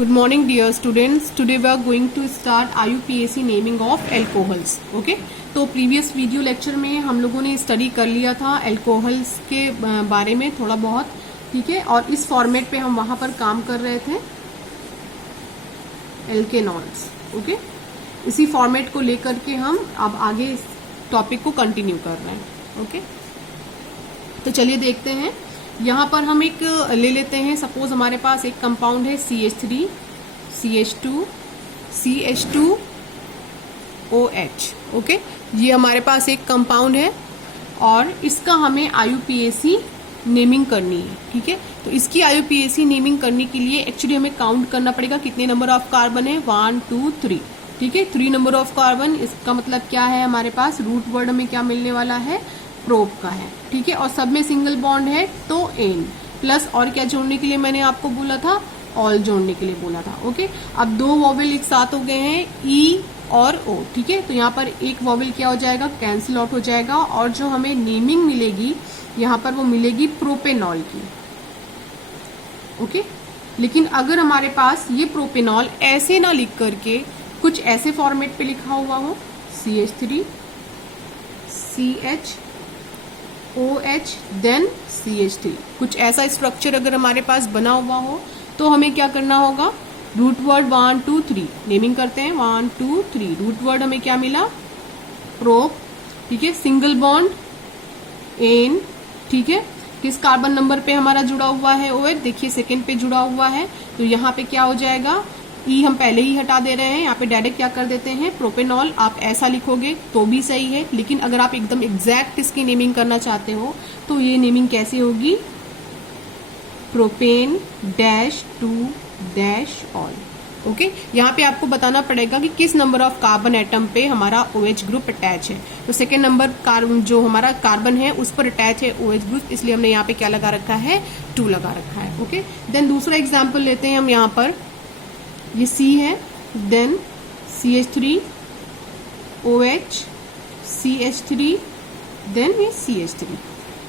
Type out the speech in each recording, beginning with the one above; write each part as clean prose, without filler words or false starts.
Good morning dear students. Today we are going to start IUPAC naming of alcohols. Okay? तो previous video lecture में हम लोगों ने study कर लिया था अल्कोहल्स के बारे में थोड़ा बहुत, ठीक है, और इस फॉर्मेट पे हम वहां पर काम कर रहे थे एल्केनॉल्स. ओके, इसी फॉर्मेट को लेकर के हम अब आगे इस टॉपिक को कंटिन्यू कर रहे हैं. ओके, तो चलिए देखते हैं. यहाँ पर हम एक ले लेते हैं. सपोज हमारे पास एक कंपाउंड है CH3, CH2, CH2OH. ओके, ये हमारे पास एक कंपाउंड है और इसका हमें IUPAC नेमिंग करनी है. ठीक है, तो इसकी IUPAC नेमिंग करने के लिए एक्चुअली हमें काउंट करना पड़ेगा कितने नंबर ऑफ कार्बन है. 1 2 3. ठीक है, 3 नंबर ऑफ कार्बन. इसका मतलब क्या है, हमारे पास रूट वर्ड हमें क्या मिलने वाला है, प्रोप का है. ठीक है, और सब में सिंगल बॉन्ड है तो एन प्लस और क्या जोड़ने के लिए मैंने आपको बोला था, ऑल जोड़ने के लिए बोला था. ओके, अब दो वॉवेल एक साथ हो गए हैं, ई और ओ. ठीक है, तो यहाँ पर एक वॉवेल क्या हो जाएगा, कैंसिल आउट हो जाएगा और जो हमें नेमिंग मिलेगी यहाँ पर वो मिलेगी प्रोपेनॉल की. ओके, लेकिन अगर हमारे पास ये प्रोपेनॉल ऐसे ना लिख करके कुछ ऐसे फॉर्मेट पे लिखा हुआ हो, CH3 CHOH देन CH3, कुछ ऐसा स्ट्रक्चर अगर हमारे पास बना हुआ हो तो हमें क्या करना होगा, रूट वर्ड 1 2 3 नेमिंग करते हैं. 1 2 3 रूट वर्ड हमें क्या मिला, प्रोप. ठीक है, सिंगल बॉन्ड एन. ठीक है, किस कार्बन नंबर पे हमारा जुड़ा हुआ है, OH. देखिए सेकेंड पे जुड़ा हुआ है तो यहाँ पे क्या हो जाएगा, ई हम पहले ही हटा दे रहे हैं, यहाँ पे डायरेक्ट क्या कर देते हैं, प्रोपेनॉल. आप ऐसा लिखोगे तो भी सही है, लेकिन अगर आप एकदम एग्जैक्ट इसकी नेमिंग करना चाहते हो तो ये नेमिंग कैसे होगी, propane dash 2 dash all. Okay, यहाँ पे आपको बताना पड़ेगा कि किस नंबर ऑफ कार्बन एटम पे हमारा OH ग्रुप अटैच है. तो सेकेंड नंबर कार्बन जो हमारा कार्बन है उस पर अटैच है OH ग्रुप, इसलिए हमने यहाँ पे क्या लगा रखा है, 2 लगा रखा है. ओके, देन दूसरा एग्जाम्पल लेते हैं हम. यहाँ पर ये C है, देन CH3OH, CH3, देन ये CH3.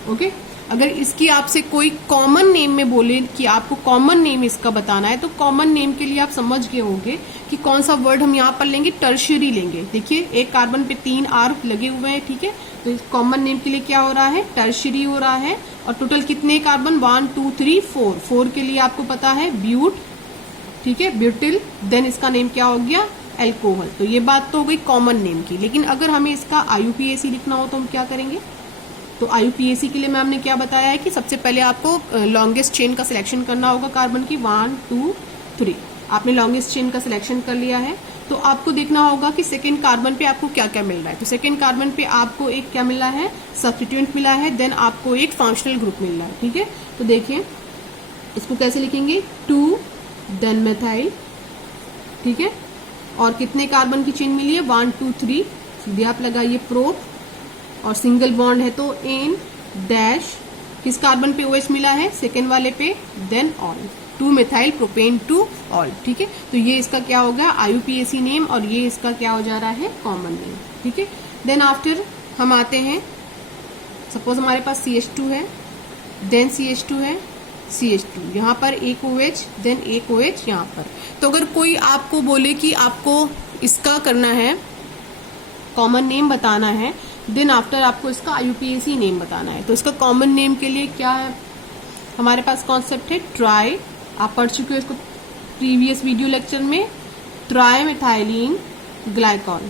ओके, अगर इसकी आपसे कोई कॉमन नेम में बोले कि आपको कॉमन नेम इसका बताना है तो कॉमन नेम के लिए आप समझ गए होंगे कि कौन सा वर्ड हम यहाँ पर लेंगे, टर्शियरी लेंगे. देखिए एक कार्बन पे 3 R लगे हुए हैं. ठीक है, तो कॉमन नेम के लिए क्या हो रहा है, टर्शियरी हो रहा है. और टोटल कितने कार्बन, 1 2 3 4. 4 के लिए आपको पता है ब्यूट. ठीक है, ब्यूटिल. देन इसका नेम क्या हो गया, एल्कोहल. तो ये बात तो हो गई कॉमन नेम की. लेकिन अगर हमें इसका IUPAC लिखना हो तो हम क्या करेंगे, तो IUPAC के लिए मैम ने क्या बताया है कि सबसे पहले आपको लॉन्गेस्ट चेन का सिलेक्शन करना होगा कार्बन की. 1 2 3 आपने लॉन्गेस्ट चेन का सिलेक्शन कर लिया है तो आपको देखना होगा कि सेकेंड कार्बन पे आपको क्या क्या मिल रहा है. तो सेकेंड कार्बन पे आपको एक क्या मिला है, सब्स्टिट्यूएंट मिला है. देन आपको एक फंक्शनल ग्रुप मिल रहा है. ठीक है, तो देखिए इसको कैसे लिखेंगे, 2 देन मेथाइल. ठीक है, और कितने कार्बन की चेन मिली है, 1 2 3. सीधे आप लगाइए प्रोप और सिंगल बॉन्ड है तो एन डैश, किस कार्बन पे OH मिला है, सेकेंड वाले पे, then ol. 2 methyl propane 2 ol. ठीक है, तो ये इसका क्या होगा, IUPAC नेम, और ये इसका क्या हो जा रहा है, कॉमन नेम. ठीक है, देन आफ्टर हम आते हैं, सपोज हमारे पास CH2 है, देन CH2 है, CH2 यहाँ पर एक OH, देन एक OH यहाँ पर. तो अगर कोई आपको बोले कि आपको इसका करना है, कॉमन नेम बताना है, देन आफ्टर आपको इसका IUPAC नेम बताना है. तो इसका कॉमन नेम के लिए क्या है, हमारे पास कॉन्सेप्ट है ट्राई. आप पढ़ चुके हो इसको प्रीवियस वीडियो लेक्चर में, ट्राई मेथाइलिन ग्लाइकॉल.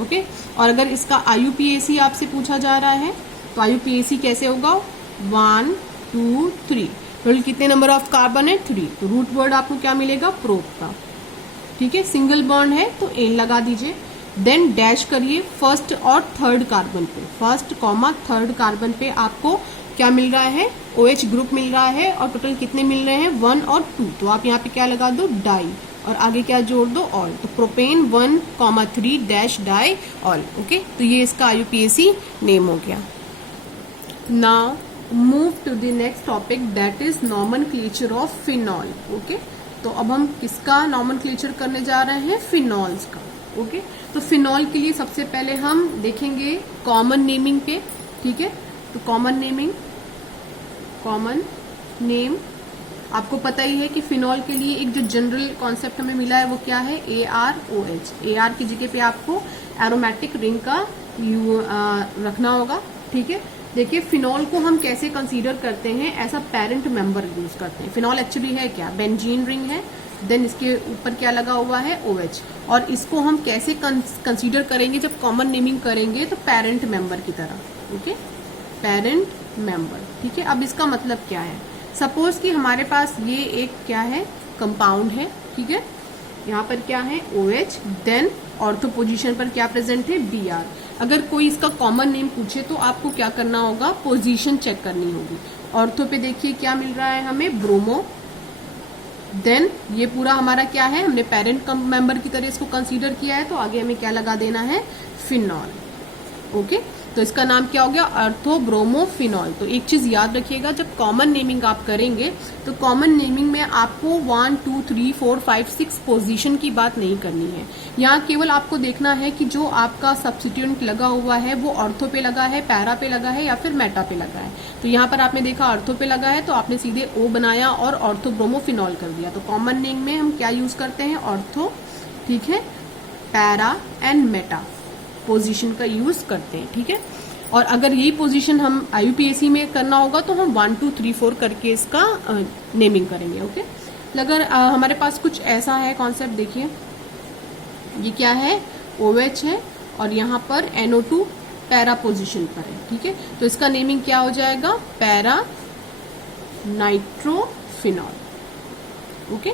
ओके, और अगर इसका IUPAC आपसे पूछा जा रहा है तो IUPAC कैसे होगा, 1 2 3. टोटल कितने नंबर ऑफ कार्बन है, 3. तो रूट वर्ड आपको क्या मिलेगा, प्रोप का. ठीक है, सिंगल बॉन्ड है तो एन लगा दीजिए. देन डैश करिए फर्स्ट और थर्ड कार्बन पे, फर्स्ट कॉमा थर्ड कार्बन पे आपको क्या मिल रहा है, OH ग्रुप मिल रहा है. और टोटल कितने मिल रहे हैं, 1 और 2. तो आप यहाँ पे क्या लगा दो, डाई, और आगे क्या जोड़ दो, ऑल. तो propane 1 3 dash di ol. Okay, तो ये इसका IUPAC नेम हो गया. Now move to the next topic, that is nomenclature of phenol. Okay, तो अब हम किसका नॉमेनक्लेचर करने जा रहे हैं, फिनॉल्स का. ओके, तो फिनॉल के लिए सबसे पहले हम देखेंगे कॉमन नेमिंग पे. ठीक है, तो कॉमन नेमिंग, कॉमन नेम आपको पता ही है कि फिनॉल के लिए एक जो जनरल कॉन्सेप्ट हमें मिला है वो क्या है, AROH। AR की जगह पे आपको एरोमेटिक रिंग का रखना होगा, ठीक है। देखिए फिनॉल को हम कैसे कंसीडर करते हैं, ऐसा पेरेंट मेंबर यूज करते हैं। फिनॉल एक्चुअली है क्या, बेंजीन रिंग है, देन इसके ऊपर क्या लगा हुआ है, OH। और इसको हम कैसे कंसीडर करेंगे, जब कॉमन नेमिंग करेंगे तो पेरेंट मेंबर की तरह, ओके, पेरेंट मेंबर, ठीक है। अब इसका मतलब क्या है, सपोज कि हमारे पास ये एक क्या है, कंपाउंड है, ठीक है। यहाँ पर क्या है, OH, देन ऑर्थो पोजीशन पर क्या प्रेजेंट है, Br। अगर कोई इसका कॉमन नेम पूछे तो आपको क्या करना होगा, पोजीशन चेक करनी होगी। ऑर्थो पे देखिए क्या मिल रहा है हमें, ब्रोमो, देन ये पूरा हमारा क्या है, हमने पेरेंट मेंबर की तरह इसको कंसीडर किया है, तो आगे हमें क्या लगा देना है, फिनॉल, ओके। तो इसका नाम क्या हो गया, ऑर्थोब्रोमोफिनॉल। तो एक चीज याद रखिएगा, जब कॉमन नेमिंग आप करेंगे तो कॉमन नेमिंग में आपको 1 2 3 4 5 6 पोजीशन की बात नहीं करनी है। यहाँ केवल आपको देखना है कि जो आपका सब्स्टिट्यूएंट लगा हुआ है वो ऑर्थो पे लगा है, पैरा पे लगा है या फिर मेटा पे लगा है। तो यहाँ पर आपने देखा ऑर्थो पे लगा है तो आपने सीधे O बनाया और ऑर्थोब्रोमोफिनॉल कर दिया। तो कॉमन नेम में हम क्या यूज करते हैं, ऑर्थो, ठीक है, पैरा एंड मेटा पोजीशन का यूज करते हैं, ठीक है। और अगर यही पोजीशन हम IUPAC में करना होगा तो हम 1 2 3 4 करके इसका नेमिंग करेंगे, ओके। अगर हमारे पास कुछ ऐसा है कॉन्सेप्ट, देखिए ये क्या है, OH है और यहाँ पर NO2 पैरा पोजीशन पर है, ठीक है। तो इसका नेमिंग क्या हो जाएगा, पैरा नाइट्रोफिनॉल, ओके।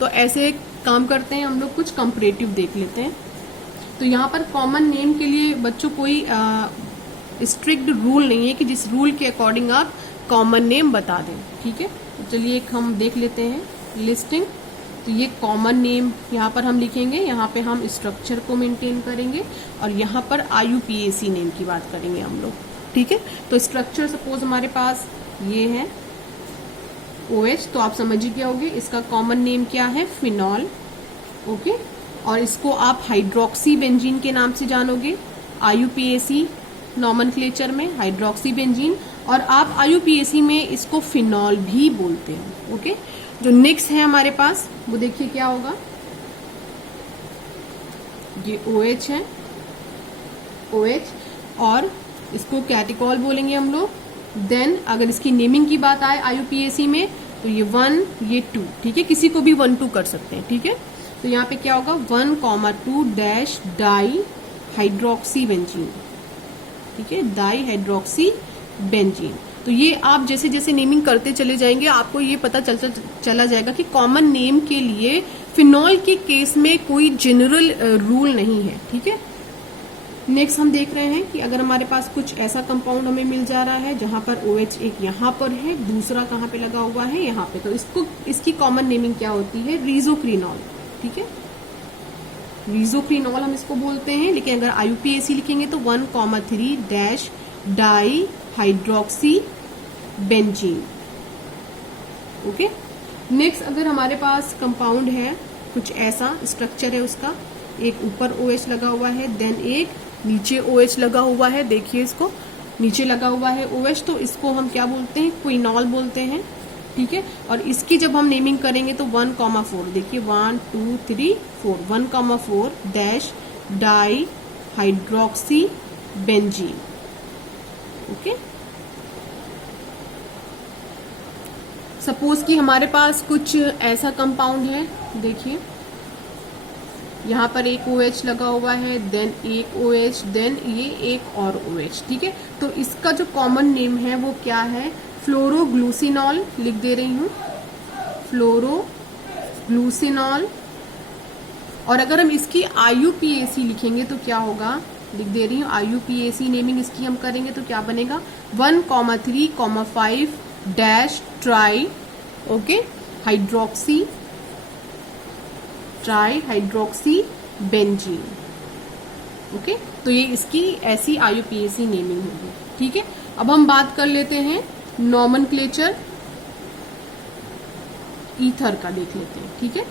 तो ऐसे काम करते हैं हम लोग, कुछ कंपैरेटिव देख लेते हैं। तो यहाँ पर कॉमन नेम के लिए बच्चों कोई स्ट्रिक्ट रूल नहीं है कि जिस रूल के अकॉर्डिंग आप कॉमन नेम बता दें, ठीक है। तो चलिए एक हम देख लेते हैं लिस्टिंग। तो ये कॉमन नेम यहाँ पर हम लिखेंगे, यहाँ पे हम स्ट्रक्चर को मेंटेन करेंगे और यहाँ पर IUPAC नेम की बात करेंगे हम लोग, ठीक है। तो स्ट्रक्चर सपोज हमारे पास ये है OH, तो आप समझ ही क्या होगे, इसका कॉमन नेम क्या है, फिनॉल, ओके। और इसको आप हाइड्रोक्सी बेंजीन के नाम से जानोगे IUPAC नॉमेनक्लेचर में, हाइड्रोक्सी बेंजीन। और आप IUPAC में इसको फिनॉल भी बोलते हैं, ओके। जो नेक्स्ट है हमारे पास वो देखिए क्या होगा, ये OH है, OH, और इसको कैटिकॉल बोलेंगे हम लोग। देन अगर इसकी नेमिंग की बात आए IUPAC में तो ये 1, ये 2, ठीक है, किसी को भी 1 2 कर सकते हैं, ठीक है। तो यहाँ पे क्या होगा, 1,2 डैश डाई हाइड्रोक्सी बेंजीन, ठीक है, डाई हाइड्रोक्सी बेंजीन। तो ये आप जैसे जैसे नेमिंग करते चले जाएंगे आपको ये पता चला जाएगा कि कॉमन नेम के लिए फिनॉल के केस में कोई जनरल रूल नहीं है, ठीक है। नेक्स्ट हम देख रहे हैं कि अगर हमारे पास कुछ ऐसा कंपाउंड हमें मिल जा रहा है जहां पर OH एक यहाँ पर है, दूसरा कहाँ पे लगा हुआ है, यहाँ पे, तो इसकी कॉमन नेमिंग क्या होती है, रीजोक्रिनॉल, ठीक है, रीजोक्रिनॉल हम इसको बोलते हैं। लेकिन अगर IUPAC लिखेंगे तो 1,3 dash di hydroxy benzene, okay. Next अगर हमारे पास कंपाउंड है कुछ ऐसा स्ट्रक्चर है, उसका एक ऊपर OH लगा हुआ है, देन एक नीचे OH लगा हुआ है, देखिए इसको नीचे लगा हुआ है OH, तो इसको हम क्या बोलते हैं, क्विनॉल बोलते हैं, ठीक है। और इसकी जब हम नेमिंग करेंगे तो 1,4, देखिए 1 2 3 4, 1,4 dash di hydroxy benzene, okay. Suppose कि हमारे पास कुछ ऐसा कंपाउंड है, देखिए यहाँ पर एक OH लगा हुआ है, देन एक OH, देन ये एक और OH, ठीक है। तो इसका जो कॉमन नेम है वो क्या है, फ्लोरोग्लूसिनॉल लिख दे रही हूँ, फ्लोरोग्लूसिनॉल। और अगर हम इसकी IUPAC लिखेंगे तो क्या होगा, लिख दे रही हूँ IUPAC नेमिंग इसकी हम करेंगे तो क्या बनेगा, 1,3,5 dash try, okay, hydroxy, try hydroxy benzene, okay. तो ये इसकी ऐसी IUPAC नेमिंग होगी, ठीक है। अब हम बात कर लेते हैं नॉमेनक्लेचर ईथर का, देख लेते हैं, ठीक है,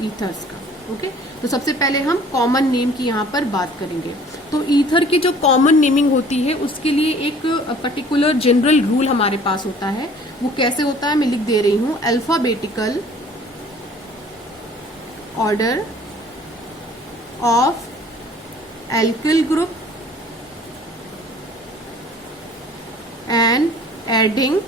ईथर्स का, ओके। तो सबसे पहले हम कॉमन नेम की यहाँ पर बात करेंगे। तो ईथर की जो कॉमन नेमिंग होती है उसके लिए एक पर्टिकुलर जनरल रूल हमारे पास होता है, वो कैसे होता है मैं लिख दे रही हूं, alphabetical order of alkyl group and adding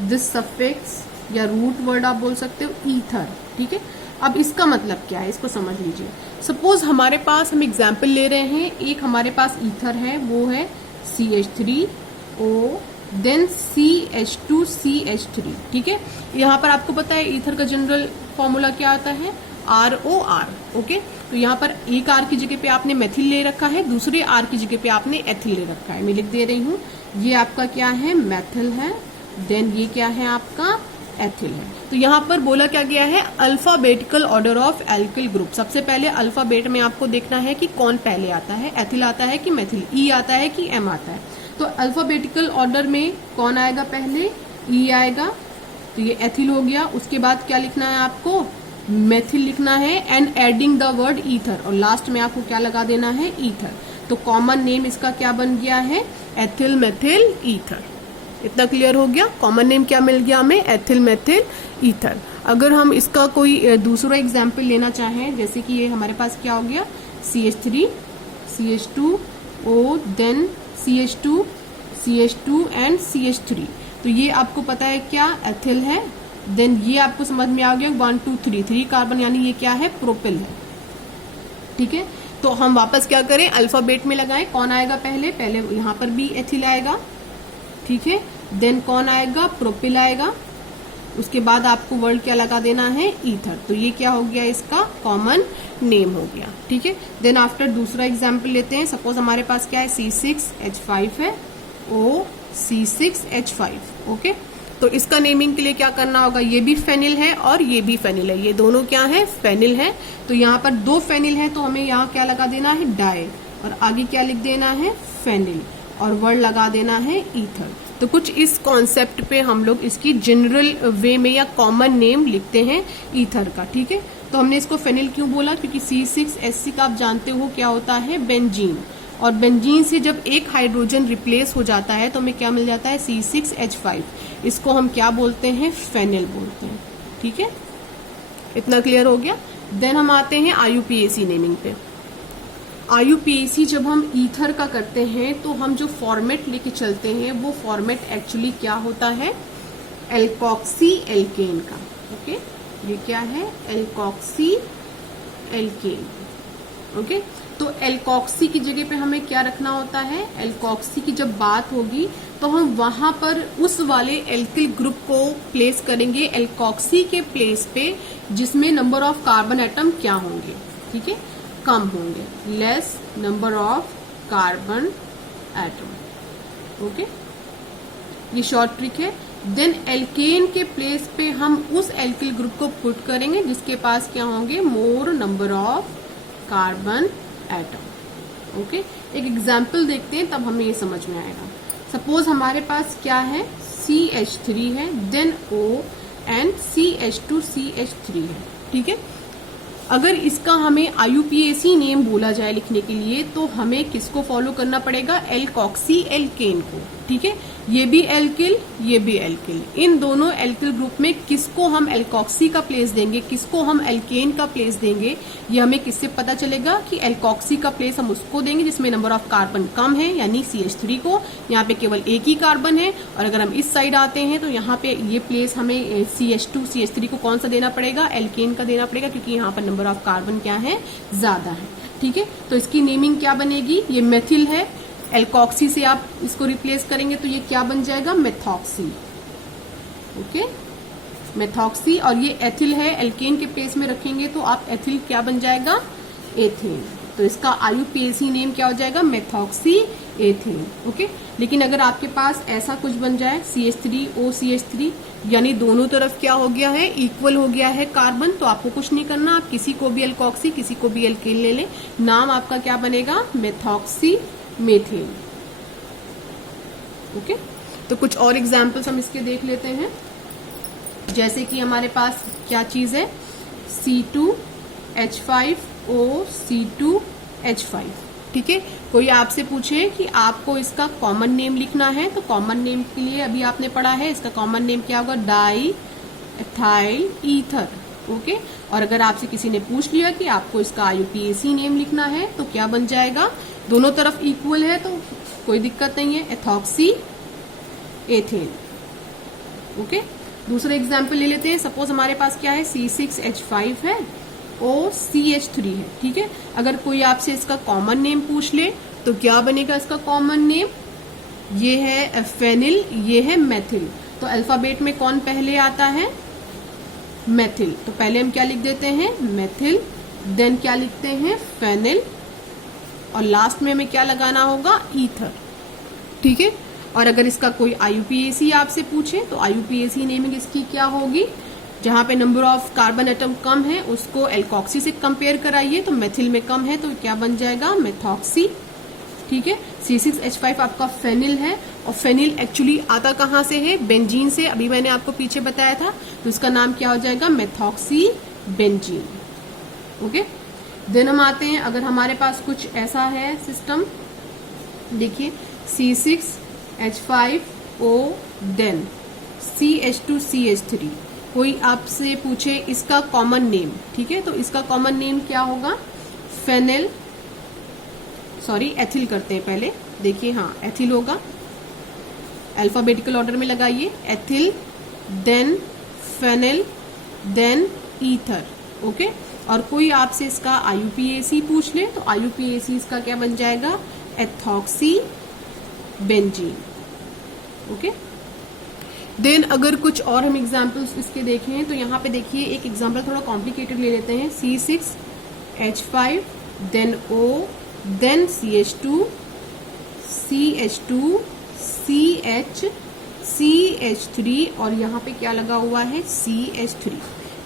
this suffix या रूट वर्ड आप बोल सकते हो ईथर। ठीक है, अब इसका मतलब क्या है इसको समझ लीजिए। सपोज हमारे पास हम एग्जाम्पल ले रहे हैं, एक हमारे पास ईथर है वो है CH3O देन CH2CH3। ठीक है, यहाँ पर आपको पता है ईथर का जनरल फॉर्मूला क्या आता है ROR। ओके, तो यहाँ पर एक R की जगह पे आपने मेथिल ले रखा है, दूसरे R की जगह पे आपने एथिल ले रखा है। मैं लिख दे रही हूँ, ये आपका क्या है मेथिल है, देन ये क्या है आपका एथिल है। तो यहाँ पर बोला क्या गया है alphabetical order of alkyl group. सबसे पहले अल्फाबेट में आपको देखना है कि कौन पहले आता है, एथिल आता है कि मेथिल, ई आता है कि एम आता है। तो अल्फाबेटिकल ऑर्डर में कौन आएगा पहले, ई आएगा, तो ये एथिल हो गया। उसके बाद क्या लिखना है आपको, मेथिल लिखना है and adding the word ether, और लास्ट में आपको क्या लगा देना है ईथर। तो कॉमन नेम इसका क्या बन गया है एथिल मेथिल ईथर। इतना क्लियर हो गया, कॉमन नेम क्या मिल गया हमें एथिल मेथिल ईथर। अगर हम इसका कोई दूसरा एग्जाम्पल लेना चाहें, जैसे कि ये हमारे पास क्या हो गया CH3 CH2O then CH2 and CH3, तो ये आपको पता है क्या एथिल है। देन ये आपको समझ में आ गया 1 2 3 कार्बन, यानी ये क्या है प्रोपिल है। ठीक है, तो हम वापस क्या करें अल्फाबेट में लगाएं, कौन आएगा पहले यहाँ पर भी एथिल आएगा। ठीक है, देन कौन आएगा प्रोपिल आएगा, उसके बाद आपको वर्ड क्या लगा देना है ईथर। तो ये क्या हो गया इसका कॉमन नेम हो गया। ठीक है, देन आफ्टर दूसरा एग्जाम्पल लेते हैं। सपोज हमारे पास क्या है C6H5 है, OC6H5। ओके, तो इसका नेमिंग के लिए क्या करना होगा, ये भी फेनिल है और ये भी फेनिल है, ये दोनों क्या है फेनिल है। तो यहाँ पर 2 फेनिल है, तो हमें यहाँ क्या लगा देना है डाई, और आगे क्या लिख देना है फेनिल, और वर्ड लगा देना है ईथर। तो कुछ इस कॉन्सेप्ट पे हम लोग इसकी जनरल वे में या कॉमन नेम लिखते हैं ईथर का। ठीक है, तो हमने इसको फेनिल क्यों बोला, क्योंकि C6H6 का आप जानते हो क्या होता है बेंजीन, और बेंजीन से जब एक हाइड्रोजन रिप्लेस हो जाता है तो हमें क्या मिल जाता है C6H5। इसको हम क्या बोलते हैं फेनिल बोलते हैं। ठीक है, इतना क्लियर हो गया। देन हम आते हैं IUPAC नेमिंग पे। IUPAC जब हम ईथर का करते हैं तो हम जो फॉर्मेट लेके चलते हैं वो फॉर्मेट एक्चुअली क्या होता है एल्कोक्सी एल्केन का। ओके, ये क्या है एल्कोक्सी एल्केन। ओके, तो एल्कोक्सी की जगह पे हमें क्या रखना होता है, एल्कोक्सी की जब बात होगी तो हम वहां पर उस वाले एल्किल ग्रुप को प्लेस करेंगे एल्कोक्सी के प्लेस पे जिसमें नंबर ऑफ कार्बन एटम क्या होंगे, ठीक है कम होंगे, less number of carbon atom. Okay, ये शॉर्ट ट्रिक है। देन एल्केन के प्लेस पे हम उस एल्किल ग्रुप को पुट करेंगे जिसके पास क्या होंगे मोर number of carbon atom. Okay, एक एग्जाम्पल देखते हैं तब हमें ये समझ में आएगा। सपोज हमारे पास क्या है CH3 है, देन O एंड CH2CH3 है। ठीक है, अगर इसका हमें IUPAC नेम बोला जाए लिखने के लिए तो हमें किसको फॉलो करना पड़ेगा, एल्कोक्सी एल्केन को। ठीक है, ये भी एल्किल ये भी एल्किल, इन दोनों एल्किल ग्रुप में किसको हम एल्कोक्सी का प्लेस देंगे, किसको हम एल्केन का प्लेस देंगे, ये हमें किससे पता चलेगा कि एल्कोक्सी का प्लेस हम उसको देंगे जिसमें नंबर ऑफ कार्बन कम है, यानी CH3 को। यहाँ पे केवल एक ही कार्बन है, और अगर हम इस साइड आते हैं तो यहाँ पे ये प्लेस हमें CH2 CH3 को कौन सा देना पड़ेगा, एल्केन का देना पड़ेगा, क्योंकि यहाँ पर नंबर ऑफ कार्बन क्या है ज्यादा है। ठीक है, तो इसकी नेमिंग क्या बनेगी, ये मेथिल है, एल्कोक्सी से आप इसको रिप्लेस करेंगे तो ये क्या बन जाएगा मेथॉक्सी। ओके, मेथॉक्सी, और ये एथिल है, एल्केन के प्लेस में रखेंगे तो आप एथिल क्या बन जाएगा एथेन। तो इसका IUPAC नेम क्या हो जाएगा मेथॉक्सी एथेन। ओके, लेकिन अगर आपके पास ऐसा कुछ बन जाए CH3O CH3, यानी दोनों तरफ क्या हो गया है इक्वल हो गया है कार्बन, तो आपको कुछ नहीं करना, आप किसी को भी एल्कोक्सी किसी को भी एल्केन ले लें, नाम आपका क्या बनेगा मेथॉक्सी मेथेन। ओके, तो कुछ और एग्जाम्पल्स हम इसके देख लेते हैं। जैसे कि हमारे पास क्या चीज है C2H5O C2H5। ठीक है। कोई आपसे पूछे कि आपको इसका कॉमन नेम लिखना है, तो कॉमन नेम के लिए अभी आपने पढ़ा है इसका कॉमन नेम क्या होगा, डाई एथाइल ईथर। ओके, और अगर आपसे किसी ने पूछ लिया कि आपको इसका IUPAC नेम लिखना है तो क्या बन जाएगा, दोनों तरफ इक्वल है तो कोई दिक्कत नहीं है, एथॉक्सी एथेन। ओके, दूसरा एग्जाम्पल ले लेते हैं। सपोज हमारे पास क्या है, C6H5 है, OCH3 है। ठीक है, अगर कोई आपसे इसका कॉमन नेम पूछ ले तो क्या बनेगा इसका कॉमन नेम, ये है फेनिल, ये है मेथिल। तो अल्फाबेट में कौन पहले आता है, मेथिल। तो पहले हम क्या लिख देते हैं, मेथिल, देन क्या लिखते हैं, फेनिल, और लास्ट में हमें क्या लगाना होगा, ईथर। ठीक है, और अगर इसका कोई IUPAC आपसे पूछे तो IUPAC नेमिंग इसकी क्या होगी, जहां पे नंबर ऑफ कार्बन एटम कम है उसको एल्कोक्सी से कंपेयर कराइए, तो मेथिल में कम है तो क्या बन जाएगा, मेथॉक्सी। ठीक है, C6H5 आपका फेनिल है, और फेनिल एक्चुअली आता कहाँ से है, बेंजीन से, अभी मैंने आपको पीछे बताया था। तो इसका नाम क्या हो जाएगा, मेथॉक्सी बेंजीन। ओके, देन हम आते हैं, अगर हमारे पास कुछ ऐसा है सिस्टम, देखिए C6H5O, देन CH2CH3, कोई आपसे पूछे इसका कॉमन नेम, ठीक है, तो इसका कॉमन नेम क्या होगा, फेनिल, सॉरी एथिल करते हैं पहले, देखिए हाँ एथिल होगा, अल्फाबेटिकल ऑर्डर में लगाइए, ethyl, then phenyl, then ether. Okay, और कोई आपसे इसका IUPAC पूछ ले तो IUPAC इसका क्या बन जाएगा, एथॉक्सी बेंजीन। ओके, देन अगर कुछ और हम एग्जाम्पल्स इसके देखें तो यहाँ पे देखिए एक एग्जाम्पल थोड़ा कॉम्प्लिकेटेड ले लेते हैं, C6H5, then O, then CH2, CH2, CH, CH3, और यहाँ पे क्या लगा हुआ है, CH3।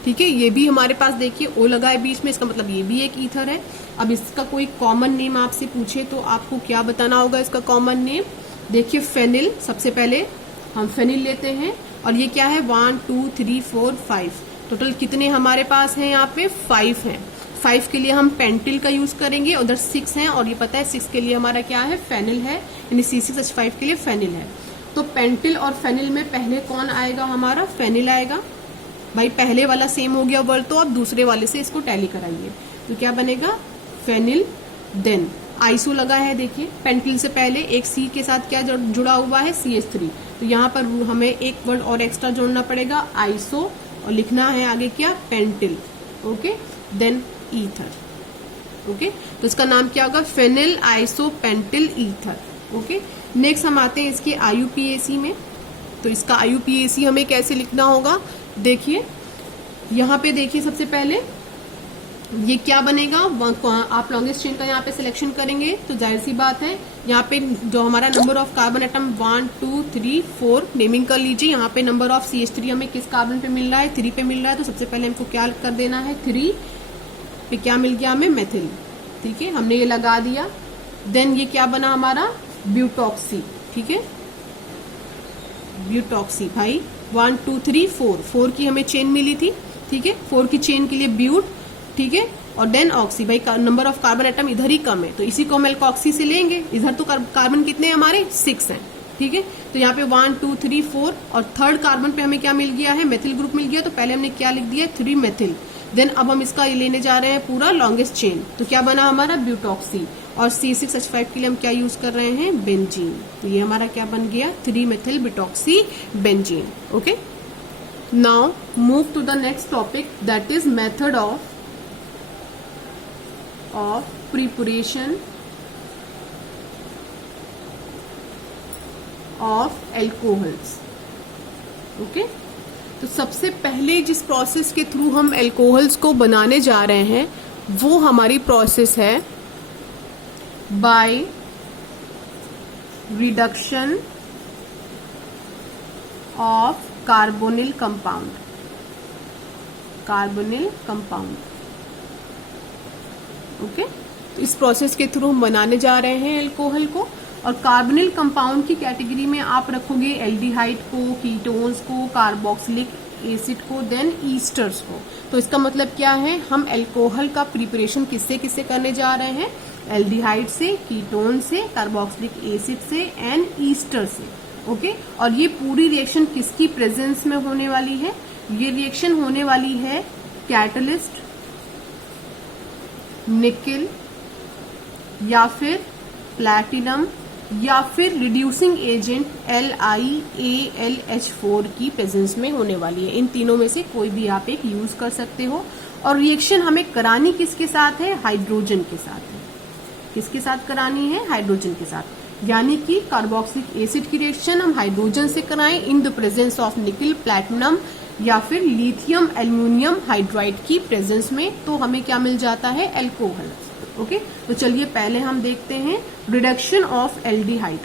ठीक है, ये भी हमारे पास देखिए O लगा है बीच में, इसका मतलब ये भी एक ईथर है। अब इसका कोई कॉमन नेम आपसे पूछे तो आपको क्या बताना होगा इसका कॉमन नेम, देखिए फेनिल, सबसे पहले हम फेनिल लेते हैं, और ये क्या है, 1 2 3 4 5, टोटल कितने हमारे पास हैं, यहाँ पे 5 हैं। 5 के लिए हम पेंटिल का यूज करेंगे, उधर 6 हैं, और ये पता है 6 के लिए हमारा क्या है, फेनिल है, यानी C6H5 के लिए फेनिल है। तो पेंटिल और फेनिल में पहले कौन आएगा, हमारा फेनिल आएगा। भाई पहले वाला सेम हो गया वर्ड, तो आप दूसरे वाले से इसको टैली कराइए, तो क्या बनेगा, फेनिल, देन आइसो लगा है, देखिए पेंटिल से पहले एक C के साथ क्या जुड़ा हुआ है, CH3, तो यहाँ पर हमें एक वर्ड और एक्स्ट्रा जोड़ना पड़ेगा, आइसो, और लिखना है आगे क्या, pentyl. Okay, then ether. Okay, तो इसका नाम क्या होगा, phenyl iso pentyl ether. Okay, next हम आते हैं इसके IUPAC में। तो इसका IUPAC हमें कैसे लिखना होगा, देखिए यहाँ पे देखिए सबसे पहले ये क्या बनेगा, आप लॉन्गेस्ट चेन का यहाँ पे सिलेक्शन करेंगे तो जाहिर सी बात है यहाँ पे जो हमारा number of carbon atom 1 2 3 4 naming कर लीजिए। यहाँ पे नंबर ऑफ CH3 हमें किस कार्बन पे मिल रहा है, 3 पे मिल रहा है, तो सबसे पहले हमको क्या कर देना है, 3 पे क्या मिल गया हमें, मेथिल। ठीक है, हमने ये लगा दिया। देन ये क्या बना हमारा, ब्यूटॉक्सी। ठीक है, ब्यूटॉक्सी, भाई 1 2 3 4 की हमें चेन मिली थी। ठीक है, 4 की चेन के लिए ब्यूट, ठीक है, और देन ऑक्सी, भाई नंबर ऑफ कार्बन एटम इधर ही कम है तो इसी को हम एल्कोक्सी से लेंगे, इधर तो कार्बन कितने हैं हमारे, 6 हैं। ठीक है, तो यहाँ पे 1 2 3 4, और थर्ड कार्बन पे हमें क्या मिल गया है, मेथिल ग्रुप मिल गया, तो पहले हमने क्या लिख दिया, 3 मेथिल। देन अब हम इसका लेने जा रहे हैं पूरा लॉन्गेस्ट चेन, तो क्या बना हमारा, ब्यूटॉक्सी, और C6H5 के लिए हम क्या यूज कर रहे हैं, बेंजीन, तो ये हमारा क्या बन गया, 3 methyl butoxy benzene. Okay, now move to the next topic, that is method of preparation of alcohols। Okay, तो सबसे पहले जिस प्रोसेस के थ्रू हम एल्कोहल्स को बनाने जा रहे हैं वो हमारी प्रोसेस है by reduction of carbonyl compound. Carbonyl compound, okay, तो इस प्रोसेस के थ्रू हम बनाने जा रहे हैं एल्कोहल को। और कार्बोनिल कंपाउंड की कैटेगरी में आप रखोगे एल्डिहाइड को, कीटोन्स को, कार्बोक्सिलिक एसिड को, देन ईस्टर्स को। तो इसका मतलब क्या है, हम एल्कोहल का प्रिपरेशन किससे किससे करने जा रहे हैं, एल्डिहाइड से, कीटोन से, कार्बोक्सिलिक एसिड से एंड ईस्टर से। ओके, और ये पूरी रिएक्शन किसकी प्रेजेंस में होने वाली है? ये रिएक्शन होने वाली है कैटलिस्ट, निकेल या फिर प्लैटिनम या फिर रिड्यूसिंग एजेंट LiAlH4 की प्रेजेंस में होने वाली है। इन तीनों में से कोई भी आप एक यूज कर सकते हो। और रिएक्शन हमें करानी किसके साथ है? हाइड्रोजन के साथ है। किसके साथ करानी है? हाइड्रोजन के साथ। यानी कि कार्बोक्सिलिक एसिड की रिएक्शन हम हाइड्रोजन से कराएं इन the presence of nickel, platinum या फिर लिथियम एल्यूमिनियम हाइड्राइड की प्रेजेंस में, तो हमें क्या मिल जाता है? अल्कोहल। ओके, तो चलिए पहले हम देखते हैं रिडक्शन ऑफ एल्डिहाइड।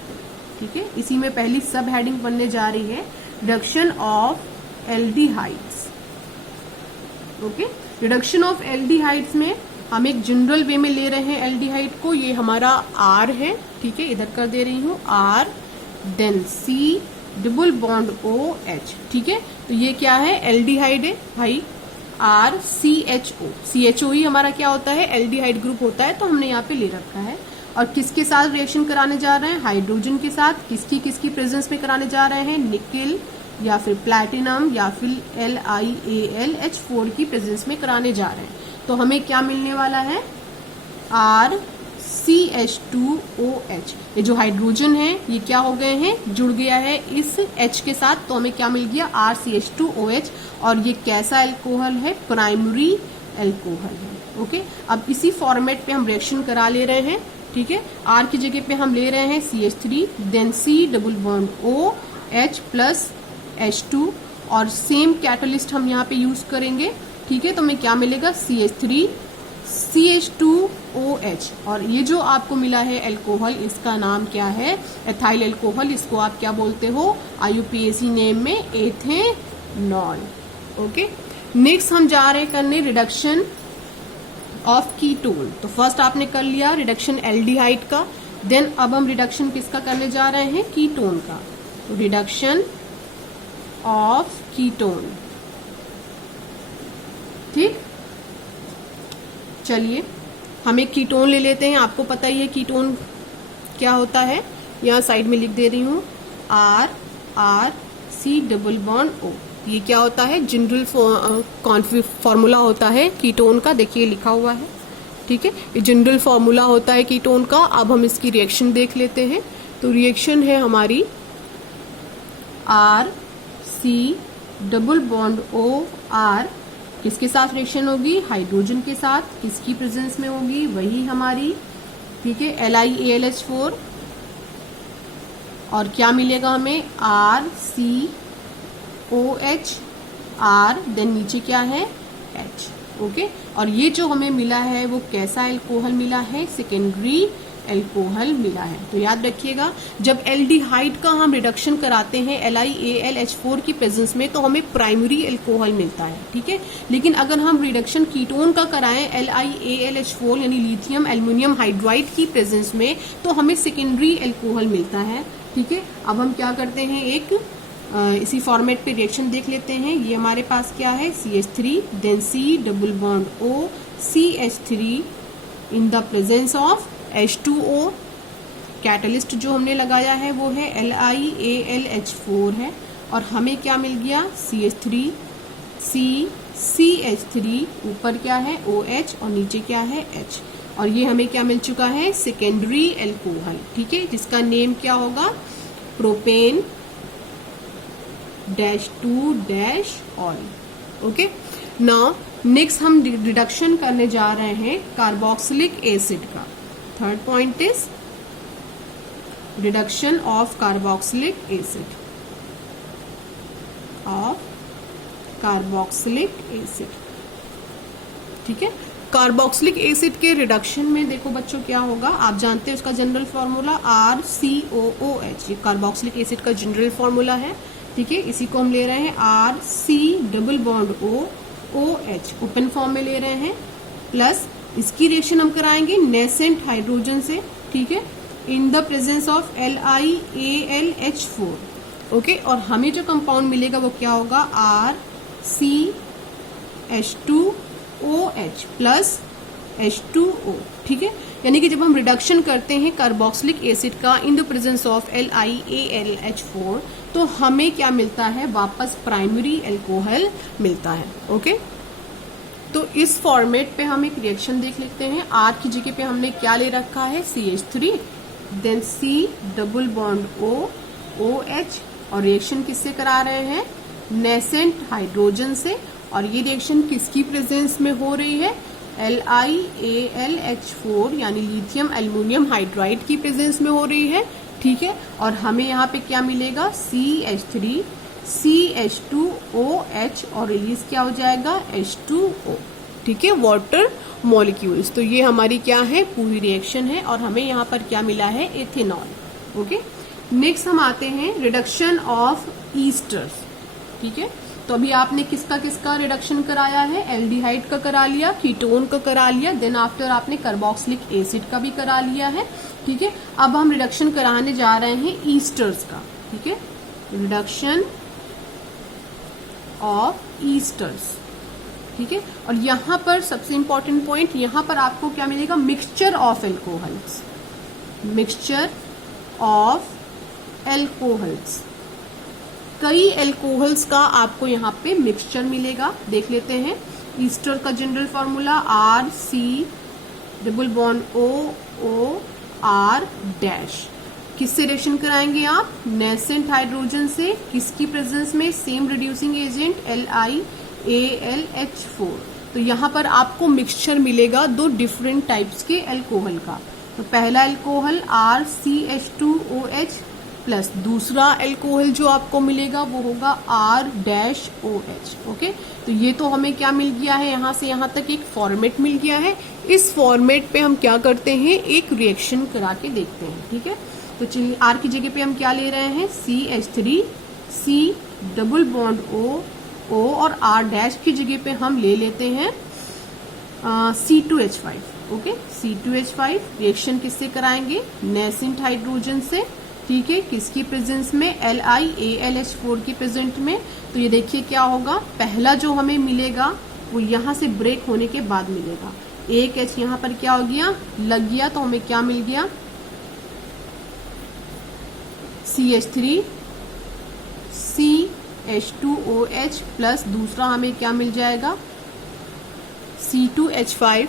ठीक है, इसी में पहली सब हेडिंग बनने जा रही है reduction of aldehydes. Okay, reduction of aldehydes में हम एक जनरल वे में ले रहे हैं एल्डिहाइड को। ये हमारा R है, ठीक है, इधर कर दे रही हूं R, then C double bond OH। ठीक है, तो ये क्या है? एल्डिहाइड है भाई, RCHO। CHO ही हमारा क्या होता है? एल्डिहाइड ग्रुप होता है, तो हमने यहाँ पे ले रखा है। और किसके साथ रिएक्शन कराने जा रहे हैं? हाइड्रोजन के साथ। किसकी प्रेजेंस में कराने जा रहे हैं? निकेल या फिर प्लैटिनम या फिर LiAlH4 की प्रेजेंस में कराने जा रहे हैं। तो हमें क्या मिलने वाला है? RCH2OH। ये जो हाइड्रोजन है ये क्या हो गए हैं? जुड़ गया है इस H के साथ, तो हमें क्या मिल गया? RCH2OH। और ये कैसा अल्कोहल है? प्राइमरी अल्कोहल है। ओके, अब इसी फॉर्मेट पे हम रिएक्शन करा ले रहे हैं। ठीक है, R की जगह पे हम ले रहे हैं CH3, then C double bond OH plus H2 और सेम कैटलिस्ट हम यहाँ पे यूज करेंगे। ठीक है, तो हमें क्या मिलेगा? CH3 CH2OH। और ये जो आपको मिला है अल्कोहल, इसका नाम क्या है? Ethyl alcohol. इसको आप क्या बोलते हो IUPAC नेम में? एथेनॉल। ओके, नेक्स्ट हम जा रहे हैं करने रिडक्शन ऑफ कीटोन। तो फर्स्ट आपने कर लिया रिडक्शन एल्डिहाइड का, देन अब हम रिडक्शन किसका करने जा रहे हैं? कीटोन का। तो रिडक्शन ऑफ कीटोन। ठीक, चलिए हम एक कीटोन ले लेते हैं। आपको पता ही है कीटोन क्या होता है, यहाँ साइड में लिख दे रही हूँ RC डबल बॉन्ड O। ये क्या होता है? जनरल फॉर्मूला होता है कीटोन का, देखिए लिखा हुआ है। ठीक है, ये जनरल फॉर्मूला होता है कीटोन का। अब हम इसकी रिएक्शन देख लेते हैं। तो रिएक्शन है हमारी RC डबल बॉन्ड OR। किसके साथ रिएक्शन होगी? हाइड्रोजन के साथ। किसकी प्रेजेंस में होगी? वही हमारी, ठीक है, LiAlH4। और क्या मिलेगा हमें? RCOH R, देन नीचे क्या है? H। ओके, और ये जो हमें मिला है वो कैसा अल्कोहल मिला है? सेकेंडरी अल्कोहल मिला है। तो याद रखिएगा, जब एल्डिहाइड का हम रिडक्शन कराते हैं LiAlH4 की प्रेजेंस में, तो हमें प्राइमरी अल्कोहल मिलता है। ठीक है, लेकिन अगर हम रिडक्शन कीटोन का कराएं LiAlH4 यानी लिथियम एल्यूमिनियम हाइड्राइड की प्रेजेंस में, तो हमें सेकेंडरी अल्कोहल मिलता है। ठीक है, अब हम क्या करते हैं, एक इसी फॉर्मेट पे रिएक्शन देख लेते हैं। ये हमारे पास क्या है? CH3, then C double bond O, CH3 in the presence of H2O। Catalyst जो हमने लगाया है वो है LiAlH4 है। और हमें क्या मिल गया? CH3 CH3, ऊपर क्या है? OH और नीचे क्या है? H। और ये हमें क्या मिल चुका है? Secondary alcohol. ठीक है, जिसका नेम क्या होगा? Propane -2 oil. Okay, now next हम रिडक्शन करने जा रहे हैं कार्बोक्सिलिक एसिड का। Third point is reduction of carboxylic acid ठीक है, कार्बोक्सिलिक एसिड के रिडक्शन में देखो बच्चों क्या होगा, आप जानते हैं उसका जनरल फॉर्मूला RCOOH। ये कार्बोक्सिलिक एसिड का जनरल फॉर्मूला है। ठीक है, इसी को हम ले रहे हैं RC double bond OH, open form में ले रहे हैं, प्लस इसकी रिएक्शन हम कराएंगे नेसेंट हाइड्रोजन से। ठीक है, इन the presence of LiAlH4। Okay, और हमें जो कंपाउंड मिलेगा वो क्या होगा? RCH2OH plus H2O। ठीक है, यानी कि जब हम रिडक्शन करते हैं कार्बोक्सिलिक एसिड का इन द प्रेजेंस ऑफ LiAlH4 तो हमें क्या मिलता है, वापस प्राइमरी अल्कोहल मिलता है। ओके, तो इस फॉर्मेट पे हम एक रिएक्शन देख लेते हैं। R की जगह पे हमने क्या ले रखा है, CH3, then C double bond O OH, और रिएक्शन किससे करा रहे हैं, नेसेंट हाइड्रोजन से। और ये रिएक्शन किसकी प्रेजेंस में हो रही है, LiAlH4 यानी लिथियम एल्युमिनियम हाइड्राइड की प्रेजेंस में हो रही है। ठीक है, और हमें यहाँ पे क्या मिलेगा, CH3 CH2OH और रिलीज क्या हो जाएगा, H2O। ठीक है, वाटर मॉलिक्यूल्स। तो ये हमारी क्या है, पूरी रिएक्शन है, और हमें यहाँ पर क्या मिला है, एथेनॉल। ओके, नेक्स्ट हम आते हैं रिडक्शन ऑफ ईस्टर्स। ठीक है, तो अभी आपने किसका किसका रिडक्शन कराया है, एल्डिहाइड का करा लिया, कीटोन का करा लिया, देन आफ्टर आपने कार्बोक्सिलिक एसिड का भी करा लिया है। ठीक है, अब हम रिडक्शन कराने जा रहे हैं ईस्टर्स का। ठीक है, रिडक्शन ऑफ ईस्टर्स। ठीक है, और यहां पर सबसे इंपॉर्टेंट पॉइंट, यहां पर आपको क्या मिलेगा, mixture of alcohols, mixture of alcohols. कई एल्कोहल्स का आपको यहाँ पे मिक्सचर मिलेगा, देख लेते हैं। ईस्टर का general formula RC double bond OR dash. किससे रिएक्शन कराएंगे आप, नेसेंट हाइड्रोजन से, किसकी प्रेजेंस में, सेम रिड्यूसिंग एजेंट LiAlH4। तो यहाँ पर आपको मिक्सचर मिलेगा दो डिफरेंट टाइप्स के एल्कोहल का। तो पहला एल्कोहल RCH2OH प्लस दूसरा एल्कोहल जो आपको मिलेगा वो होगा R-OH। ओके, तो ये तो हमें क्या मिल गया है, यहाँ से यहाँ तक एक फॉर्मेट मिल गया है। इस फॉर्मेट पे हम क्या करते हैं, एक रिएक्शन करा के देखते हैं। ठीक है, तो चलिए R की जगह पे हम क्या ले रहे हैं, CH3 C double bond O और R डैश की जगह पे हम ले लेते हैं C2H5। ओके, C2H5 रिएक्शन किससे कराएंगे, नेसेंट हाइड्रोजन से। ठीक है, किसकी प्रेजेंस में, LiAlH4 की प्रेजेंट में। तो ये देखिए क्या होगा, पहला जो हमें मिलेगा वो यहाँ से ब्रेक होने के बाद मिलेगा। एक H यहाँ पर क्या हो गया, लग गया, तो हमें क्या मिल गया, CH3 CH2OH प्लस दूसरा हमें क्या मिल जाएगा, C2H5।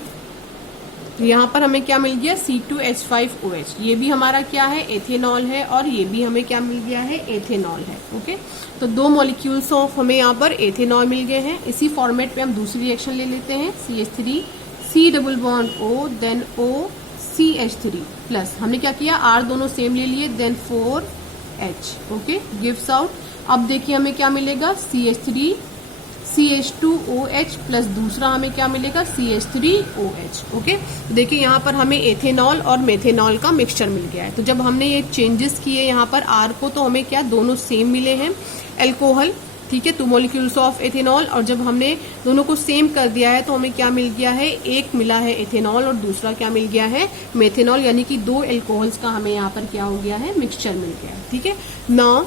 तो यहाँ पर हमें क्या मिल गया, C2H5OH। ये भी हमारा क्या है, एथेनॉल है, और ये भी हमें क्या मिल गया है, एथेनॉल है। ओके, तो दो मॉलिक्यूल्स ऑफ हमें यहाँ पर एथेनॉल मिल गए हैं। इसी फॉर्मेट पे हम दूसरी रिएक्शन ले लेते हैं, CH3 C double bond O then O CH3 plus हमने क्या किया, R दोनों सेम ले लिए, then 4H। Okay, gives out. अब देखिए हमें क्या मिलेगा, CH3 CH2OH प्लस दूसरा हमें क्या मिलेगा, CH3OH। ओके, देखिए यहाँ पर हमें एथेनॉल और मेथेनॉल का मिक्सचर मिल गया है। तो जब हमने ये चेंजेस किए यहाँ पर R को, तो हमें क्या, दोनों सेम मिले हैं एल्कोहल। ठीक है, 2 मॉलिक्यूल्स ऑफ एथेनॉल, और जब हमने दोनों को सेम कर दिया है तो हमें क्या मिल गया है, एक मिला है एथेनॉल और दूसरा क्या मिल गया है, मेथेनॉल, यानी कि 2 एल्कोहल्स का हमें यहाँ पर क्या हो गया है, मिक्सचर मिल गया है। ठीक है, नाउ